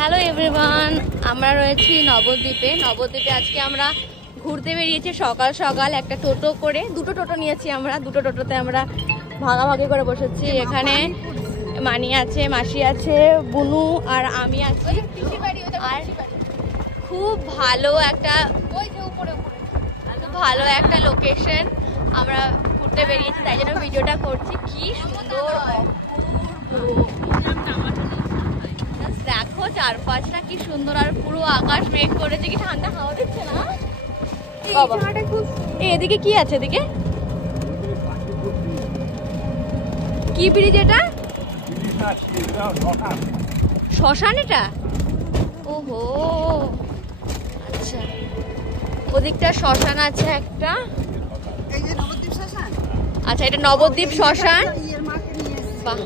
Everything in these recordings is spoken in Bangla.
হ্যালো এভরিওয়ান, আমরা রয়েছি নবদ্বীপে। নবদ্বীপে আজকে আমরা ঘুরতে বেরিয়েছি সকাল সকাল। একটা টোটো করে, দুটো টোটো নিয়েছি আমরা। দুটো টোটোতে আমরা ভাগাভাগি করে বসেছি। এখানে মানি আছে, মাসি আছে, বুনু আর আমি আছি। আর খুব ভালো একটা ভালো একটা লোকেশন আমরা ঘুরতে বেরিয়েছি, তাই জন্য ভিডিওটা করছি। কি সুন্দর দেখো চারপাশটা, কি সুন্দর। আর পুরো আকাশ মেঘ করেছে, কি ঠান্ডা হাওয়া দিচ্ছে না বাবা। এদিকে কি আছে? এদিকে কি ব্রিজ? এটা শ্মশান। এটা ওহো, আচ্ছা। ওদিকটা শ্মশান আছে একটা। আচ্ছা, এটা নবদ্বীপ শ্মশান। বাহ,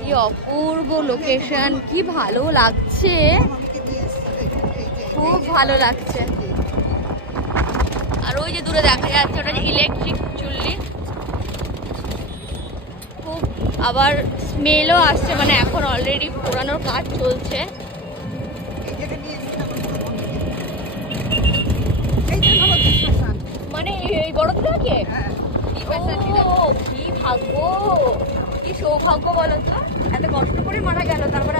কি অপূর্ব লোকেশন, কি ভালো লাগছে, খুব ভালো লাগছে। আর ওই যে দূরে দেখা যাচ্ছে, ওটা ইলেকট্রিক চুল্লি। খুব আবার স্মেলও আসছে, মানে এখন অলরেডি পোড়ানোর কাজ চলছে। মানে এই বড় থেকে কি ভাগ্য, কি সৌভাগ্য বলো তো। এত কষ্ট করে মারা গেল, তারপরে